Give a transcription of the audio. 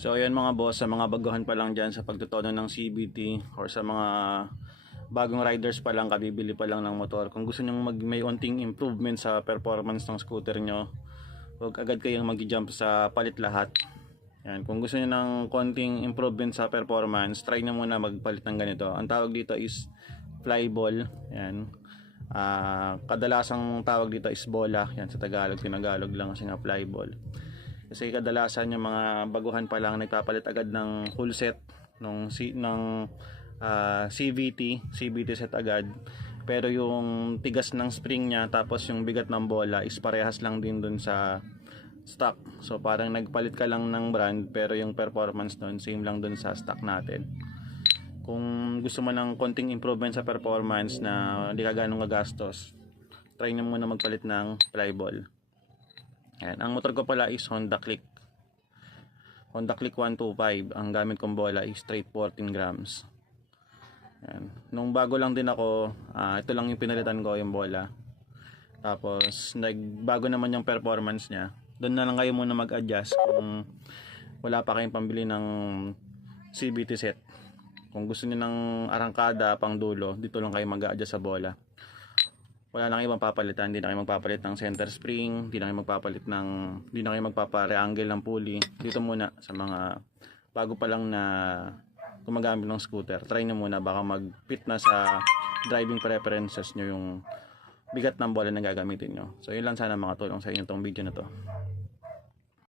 So ayan mga boss, sa mga baguhan pa lang dyan sa pagtutono ng CVT or sa mga bagong riders pa lang, kabibili pa lang ng motor, kung gusto nyo may onting improvement sa performance ng scooter nyo, huwag agad kayong mag-jump sa palit lahat. Yan, kung gusto nyo ng konting improvement sa performance, try na muna magpalit ng ganito. Ang tawag dito is flyball. Yan. Kadalasang tawag dito is bola. Yan, sa Tagalog, tinagalog lang kasi nga flyball. Kasi kadalasan yung mga baguhan pa lang nagpapalit agad ng full set CVT set agad. Pero yung tigas ng spring niya tapos yung bigat ng bola is parehas lang din dun sa stock. So parang nagpalit ka lang ng brand pero yung performance nun same lang dun sa stock natin. Kung gusto mo ng konting improvement sa performance na hindi ka ganong gagastos, try nyo muna magpalit ng flyball. Ayan. Ang motor ko pala is Honda Click 125. Ang gamit kong bola is straight 14 grams. Ayan. Nung bago lang din ako, ito lang yung pinalitan ko, yung bola. Tapos nagbago naman yung performance niya. Doon na lang kayo muna mag-adjust kung wala pa kayong pambili ng CVT set. Kung gusto niyo ng arangkada pang dulo, dito lang kayo mag-adjust sa bola. Wala na kayong magpapalitan, hindi na kayo magpapalit ng center spring, hindi na kayo magpapa-reangle ng pulley. Dito muna sa mga bago pa lang na gumagamit ng scooter, try nyo muna, baka mag-fit na sa driving preferences nyo yung bigat ng bola na gagamitin nyo. So yun lang, sana makatulong sa inyo tong video na to.